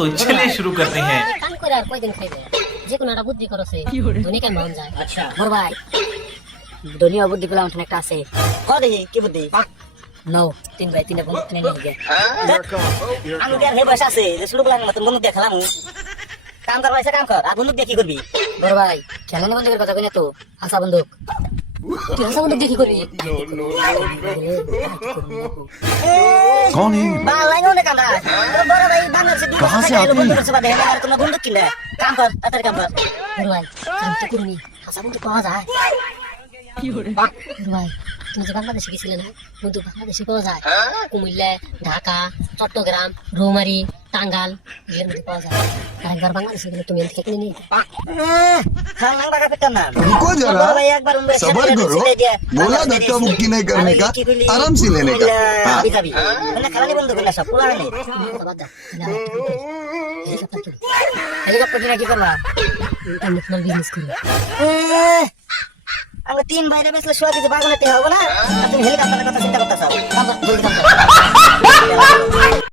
तो चलिए शुरू करते हैं। কাম করে আর কয়দিন খাইবে যে কোনো একটা বুদ্ধি করছে ধনী কেন মন যায় আচ্ছা বড় ভাই দুনিয়া বুদ্ধি পেলাম ওখানে একটা আছে ক দেখি কি বুদ্ধি নো 3 বাই 3 বন্ধু কিনে নিয়ে আমি কি আর হে বয়স আছে যে শুরু করলাম মতন বন্ধু দেখালাম কাম কর পয়সা কাম কর আর বন্ধু দিয়ে কি করবি বড় ভাই খেলানো বন্ধুকের কথা কই না তো হাসা বন্ধুক তুই হাসা বন্ধুক দিয়ে কি করবি कौन है? বালাই ননে কান্দা বড় ভাই বাংলাদেশে দিয়ে कहाँ से आते বন্ধু हैं? করছে বাদে আর কোনো বন্ধু কিনে কাম কর তাড়াতাড়ি কাম কর বড় ভাই কাম তো করুনি হাসা বন্ধু পাওয়া যায় বড় ভাই তুমি যে বাংলাদেশে গেছিলে না বন্ধু বাংলাদেশে পাওয়া যায় কুমিল্লা ঢাকা চট্টগ্রাম রৌমারী টাঙ্গাল এর মধ্যে পাওয়া যায় আরেকবার বাংলাদেশে গেলে তুমি এখান থেকে কিনে নিয়ে খান লাং বাগা পেতাম না रुको जरा, বড় ভাই একবার উমরে सबर करो। बोला धक्का मुक्की नहीं करने का, आराम से लेने का। हाँ। যাবি মানে খালি বন্ধু করলে সব পুরা নেই হেলিকপ্টার কিনা কি করবা ইন্টারন্যাশনাল বিজনেস করি আমরা তিন বাইরে বেসলে শোয়া দিতে বাগানে হবে না আর তুমি হেলিকপ্টারের কথা চিন্তা করতেছ বাবা জলদি কাম কর